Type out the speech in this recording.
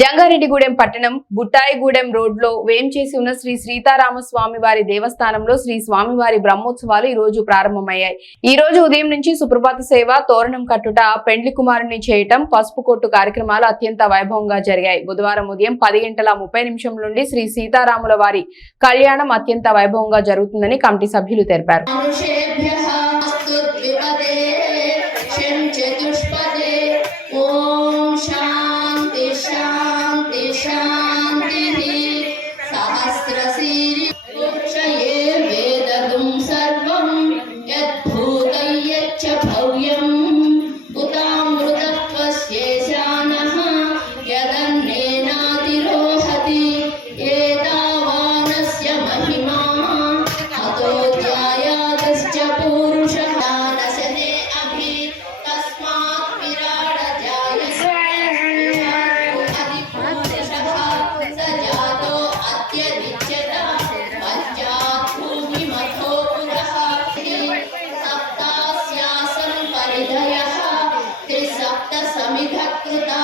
జంగారెడ్డిగూడెం పట్టణం బుట్టాయిగూడెం రోడ్లో వేంచేసి ఉన్న శ్రీ సీతారామస్వామి వారి దేవస్థానంలో శ్రీ స్వామివారి బ్రహ్మోత్సవాలు ఈ రోజు ప్రారంభమయ్యాయి. ఈ రోజు ఉదయం నుంచి సుప్రభాత సేవ, తోరణం కట్టుట, పెండ్లి కుమారుని చేయటం, పసుపు కొట్టు కార్యక్రమాలు అత్యంత వైభవంగా జరిగాయి. బుధవారం ఉదయం 10:30 నుండి శ్రీ సీతారాముల వారి కళ్యాణం అత్యంత వైభవంగా జరుగుతుందని కమిటీ సభ్యులు తెలిపారు. सप्त समिधकृता